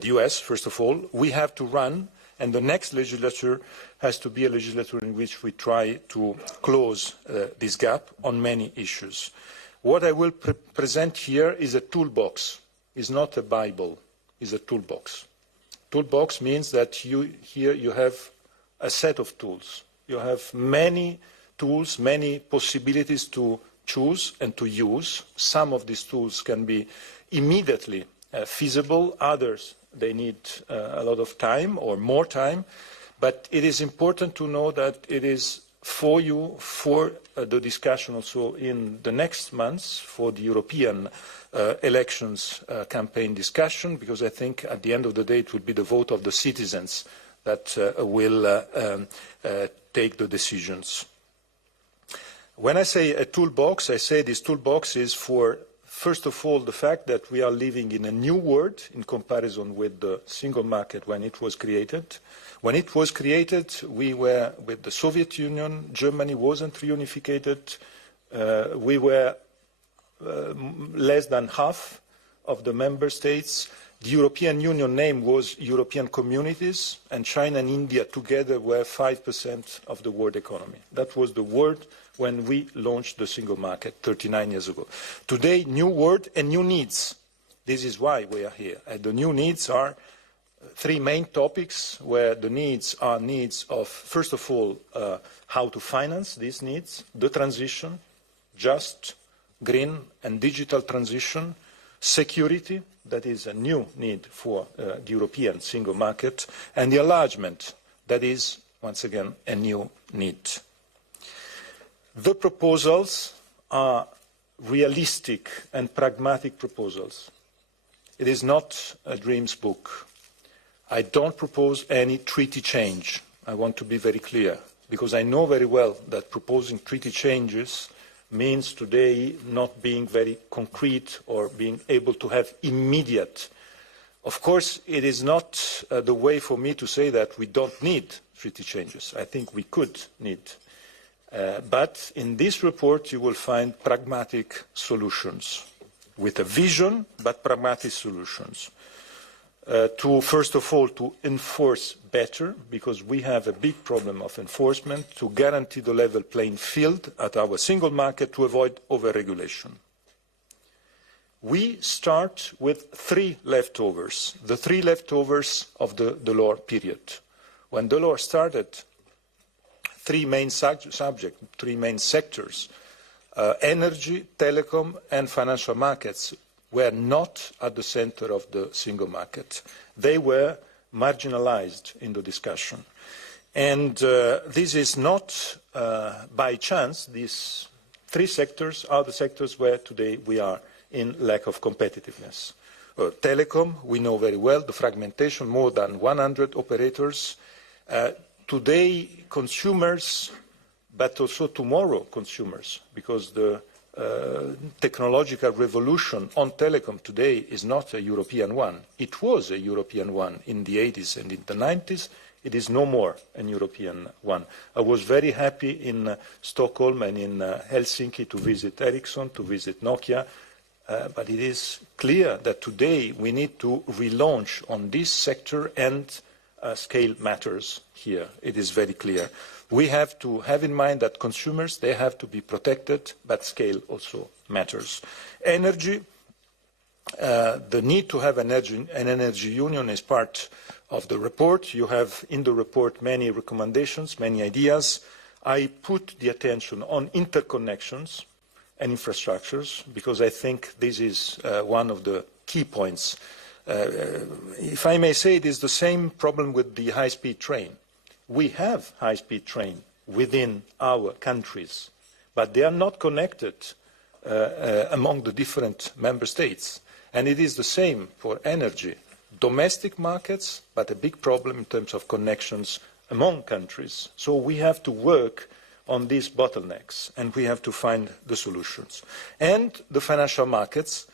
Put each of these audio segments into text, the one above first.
the US, first of all. We have to run, and the next legislature has to be a legislature in which we try to close this gap on many issues. What I will present here is a toolbox. It's not a Bible, it's a toolbox. Toolbox means that here you have a set of tools. You have many tools, many possibilities to choose and to use. Some of these tools can be immediately feasible, others they need a lot of time or more time, but it is important to know that it is for you, for the discussion also in the next months, for the European elections campaign discussion, because I think at the end of the day it will be the vote of the citizens that will take the decisions. When I say a toolbox, I say this toolbox is for, first of all, the fact that we are living in a new world in comparison with the single market when it was created. When it was created, we were with the Soviet Union, Germany wasn't reunificated, we were less than half of the member states. The European Union name was European Communities, and China and India together were 5% of the world economy. That was the world when we launched the single market 39 years ago. Today, new world and new needs. This is why we are here. And the new needs are three main topics, where the needs are needs of, first of all, how to finance these needs, the transition, just, green and digital transition, security, that is a new need for the European single market, and the enlargement, that is, once again, a new need. The proposals are realistic and pragmatic proposals. It is not a dreams book. I don't propose any treaty change. I want to be very clear, because I know very well that proposing treaty changes means today not being very concrete or being able to have immediate. Of course, it is not the way for me to say that we don't need treaty changes. I think we could need. But in this report, you will find pragmatic solutions, with a vision, but pragmatic solutions. To, first of all, to enforce better, because we have a big problem of enforcement, to guarantee the level playing field at our single market, to avoid over-regulation. We start with three leftovers, the three leftovers of the Delors period. When Delors started, three main subjects, three main sectors, energy, telecom, and financial markets, were not at the center of the single market. They were marginalized in the discussion. And this is not by chance. These three sectors are the sectors where today we are in lack of competitiveness. Telecom, we know very well, the fragmentation, more than 100 operators. Today, consumers, but also tomorrow consumers, because the technological revolution on telecom today is not a European one. It was a European one in the 80s and in the 90s. It is no more a European one. I was very happy in Stockholm and in Helsinki to visit Ericsson, to visit Nokia, but it is clear that today we need to relaunch on this sector, and scale matters here. It is very clear. We have to have in mind that consumers, they have to be protected, but scale also matters. Energy, the need to have an energy union is part of the report. You have in the report many recommendations, many ideas. I put the attention on interconnections and infrastructures, because I think this is one of the key points. If I may say, it is the same problem with the high-speed train. We have high-speed train within our countries, but they are not connected among the different member states. And it is the same for energy. Domestic markets, but a big problem in terms of connections among countries. So we have to work on these bottlenecks, and we have to find the solutions. And the financial markets,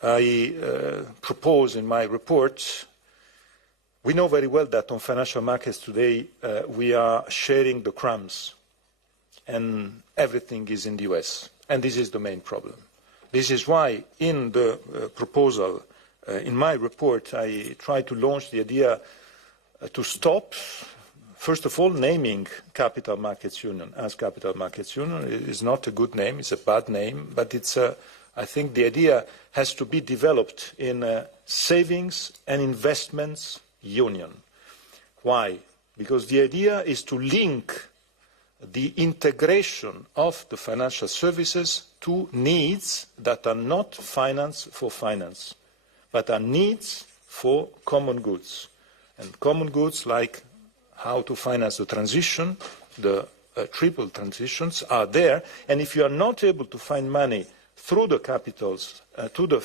I propose in my report. We know very well that on financial markets today we are sharing the crumbs, and everything is in the US. And this is the main problem. This is why in the proposal In my report, I try to launch the idea to stop, first of all, naming Capital Markets Union as Capital Markets Union. It is not a good name, it's a bad name, but I think the idea has to be developed in a savings and investments union. Why? Because the idea is to link the integration of the financial services to needs that are not finance for finance, but are needs for common goods. And common goods like how to finance the transition, the triple transitions are there. And if you are not able to find money through the capitals, to the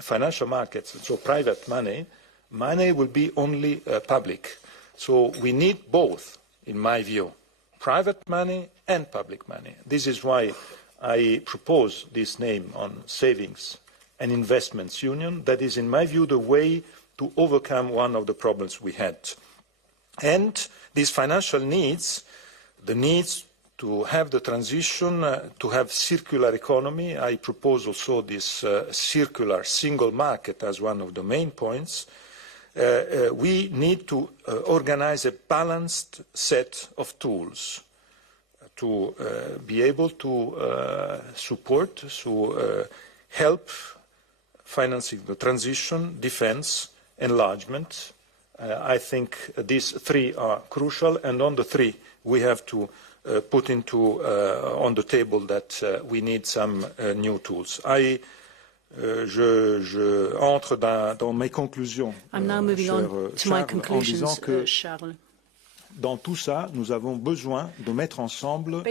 financial markets, so private money, money will be only public. So we need both, in my view, private money and public money. This is why I propose this name on Savings and Investments Union. That is, in my view, the way to overcome one of the problems we had. And these financial needs, the needs to have the transition, to have circular economy, I propose also this circular single market as one of the main points. We need to organize a balanced set of tools to be able to support, to help financing the transition, defense, enlargement. I think these three are crucial, and on the three we have to put on the table that we need some new tools. Je entre dans mes conclusions. I'm now moving on to my conclusions, Charles. Dans tout ça, nous avons besoin de mettre ensemble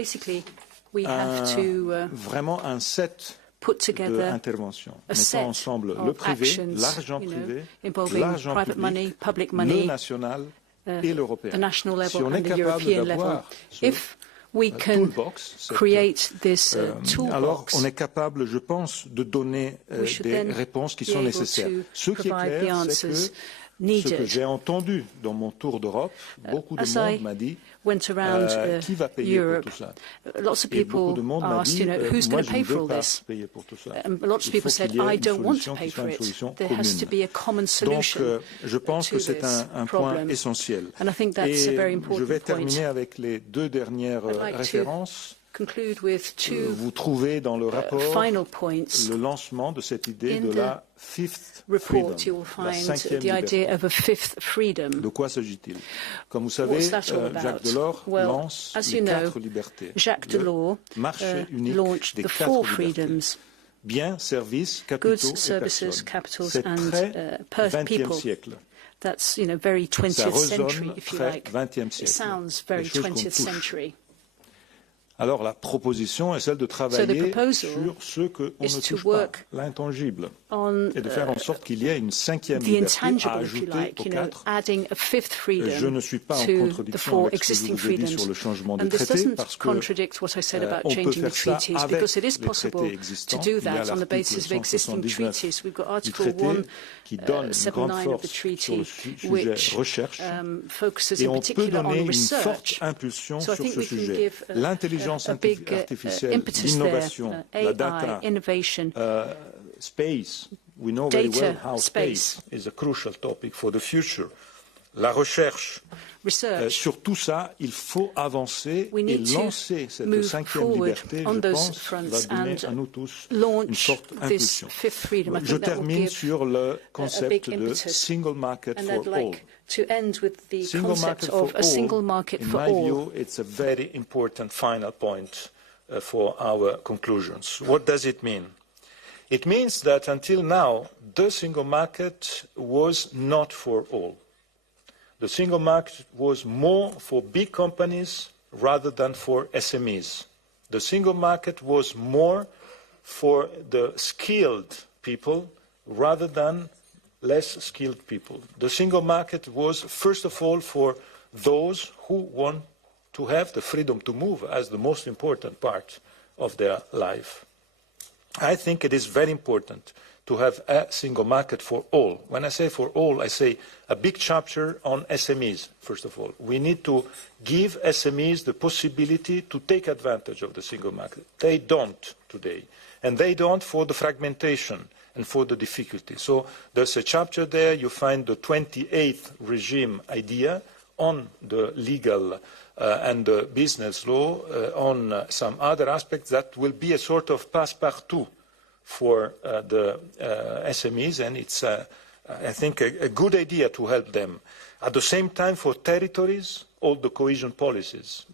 vraiment un set d'interventions, mettant ensemble le privé, l'argent privé, l'argent public, le national et l'européen. Si on est capable d'avoir we can create this toolbox. Alors, on est capable, je pense, de donner des réponses qui sont nécessaires. Ce qui est clair, c'est que ce que j'ai entendu dans mon tour d'Europe, beaucoup de monde m'a dit qui va payer pour tout ça. Lots of people asked, who's going to pay for all this? Lots of people said, I don't want to pay for it. There has to be a common solution. Donc, je pense que c'est un point essentiel. And I think that's a very important je vais terminer avec les deux dernières références. Vous trouvez dans le rapport le lancement de cette idée de la fifth freedom, la cinquième liberté. De quoi s'agit-il? Comme vous savez, Jacques Delors lance les quatre libertés. Le marché unique des quatre libertés. Biens, services, capitaux et personnes. C'est très 20e siècle. That's, very 20th century, if you like. 20e siècle. It sounds very 20th century. Alors la proposition est celle de travailler sur ce qu'on ne touche pas, l'intangible, et de faire en sorte qu'il y ait une cinquième liberté à ajouter aux quatre. Je ne suis pas en contradiction avec ce que je vous ai dit sur le changement des traités, parce qu'on peut faire ça avec les traités existants. Il y a l'article 179 du traité qui donne une grande force sur le sujet recherche, et on peut donner une forte impulsion sur ce sujet. L'intelligence artificielle, l'innovation, la data, space. We know very well how space is a crucial topic for the future. La recherche. Sur tout ça, il faut avancer et lancer cette cinquième liberté, je pense, va donner à nous tous une forte impulsion. Je termine sur le concept de single market for all. To end with the concept of a single market for all. In my view, it's a very important final point for our conclusions. What does it mean? It means that until now, the single market was not for all. The single market was more for big companies rather than for SMEs. The single market was more for the skilled people rather than less skilled people. The single market was, first of all, for those who want to have the freedom to move as the most important part of their life. I think it is very important to have a single market for all. When I say for all, I say a big chapter on SMEs, first of all. We need to give SMEs the possibility to take advantage of the single market. They don't today, and they don't for the fragmentation and for the difficulty. So there's a chapter there, you find the 28th regime idea on the legal and the business law, on some other aspects that will be a sort of passe-partout for the SMEs, and it's, I think, a good idea to help them. At the same time, for territories, all the cohesion policies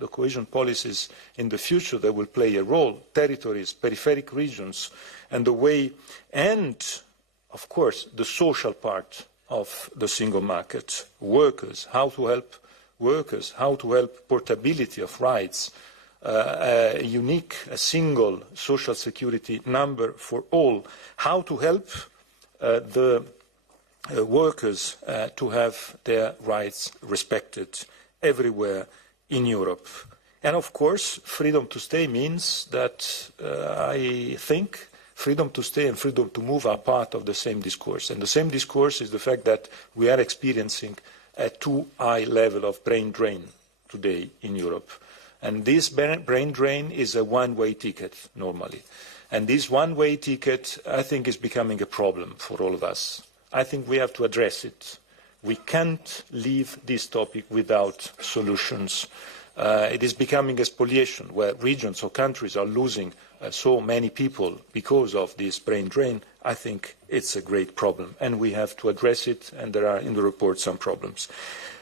in the future that will play a role, territories, peripheric regions, and the way, and of course, the social part of the single market, workers, how to help workers, how to help portability of rights, a single social security number for all, how to help the workers to have their rights respected everywhere in Europe. And of course, freedom to stay means that I think freedom to stay and freedom to move are part of the same discourse. And the same discourse is the fact that we are experiencing a too high level of brain drain today in Europe. And this brain drain is a one-way ticket normally. And this one-way ticket, I think, is becoming a problem for all of us. I think we have to address it. We can't leave this topic without solutions. It is becoming a spoliation where regions or countries are losing so many people because of this brain drain. I think it's a great problem, and we have to address it, and there are in the report some problems.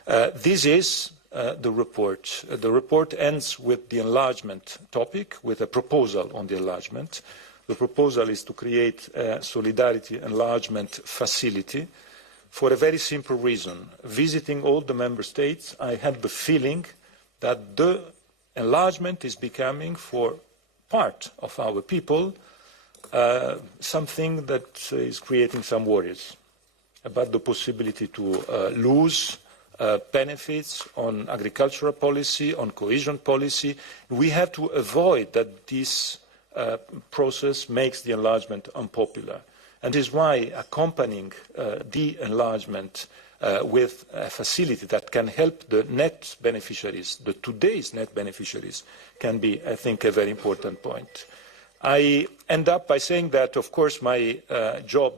This is the report. The report ends with the enlargement topic, with a proposal on the enlargement. The proposal is to create a solidarity enlargement facility for a very simple reason. Visiting all the member states, I had the feeling that the enlargement is becoming, for part of our people, something that is creating some worries about the possibility to lose benefits on agricultural policy, on cohesion policy. We have to avoid that this process makes the enlargement unpopular. And this is why accompanying the enlargement with a facility that can help the net beneficiaries, the today's net beneficiaries, can be, I think, a very important point. I end up by saying that, of course, my job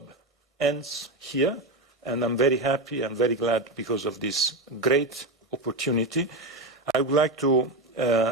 ends here, and I'm very happy and very glad because of this great opportunity. I would like to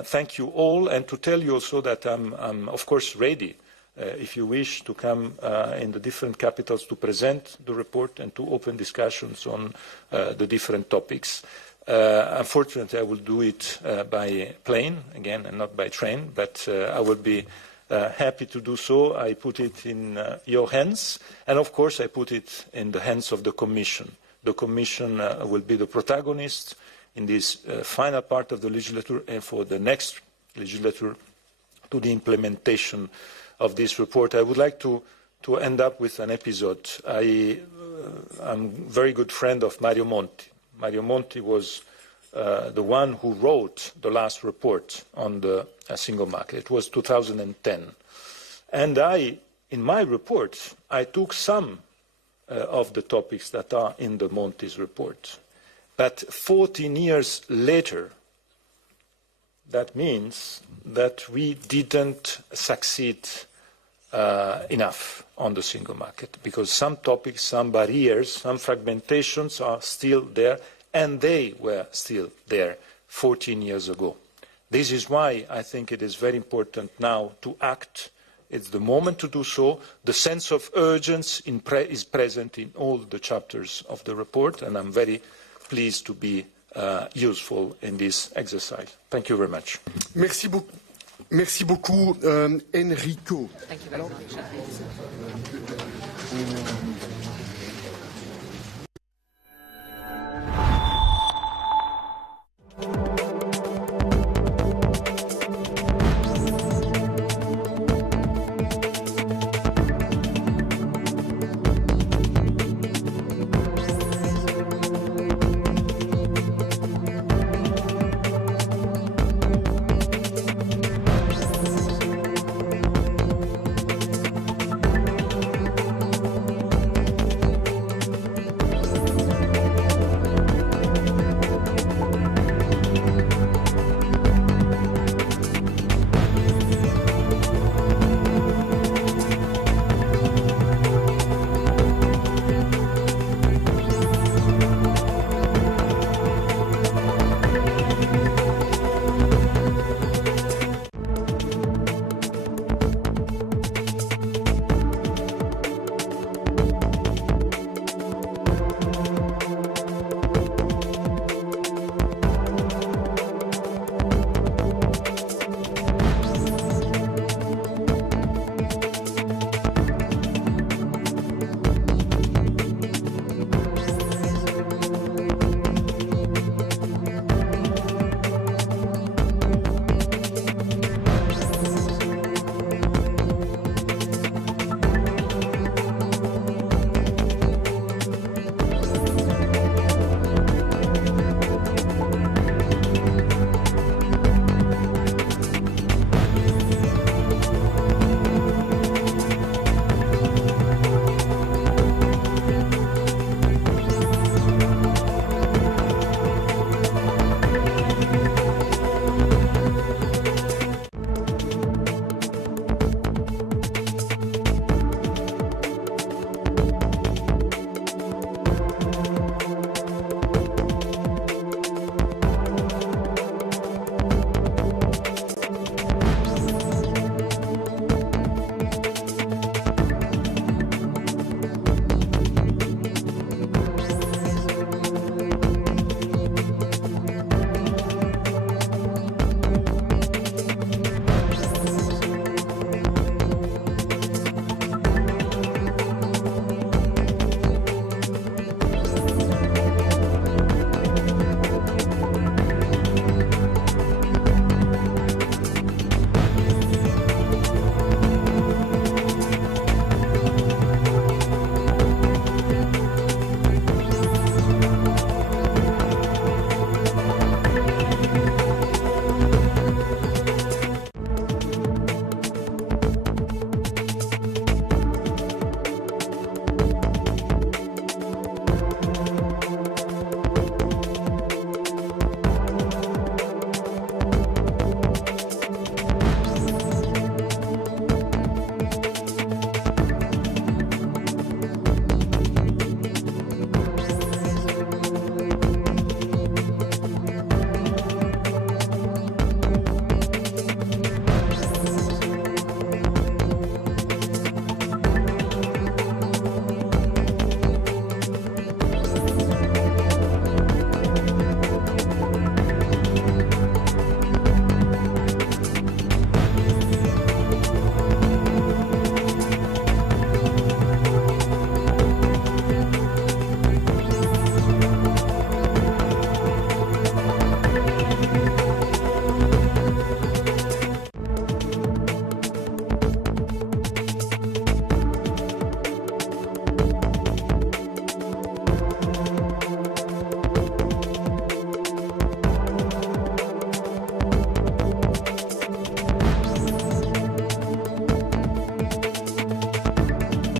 thank you all, and to tell you also that I'm of course ready, if you wish, to come in the different capitals to present the report and to open discussions on the different topics. Unfortunately, I will do it by plane again and not by train, but I will be happy to do so. I put it in your hands, and of course I put it in the hands of the Commission. The Commission will be the protagonist in this final part of the legislature, and for the next legislature to the implementation of this report. I would like to end up with an episode. I'm a very good friend of Mario Monti. Mario Monti was the one who wrote the last report on the single market. It was 2010. And in my report, I took some of the topics that are in the Monti's report. But 14 years later, that means that we didn't succeed enough on the single market, because some topics, some barriers, some fragmentations are still there, and they were still there 14 years ago. This is why I think it is very important now to act. It's the moment to do so. The sense of urgency is present in all the chapters of the report, and I'm very pleased to be useful in this exercise. Thank you very much. Merci beaucoup, Enrico. Thank you very much.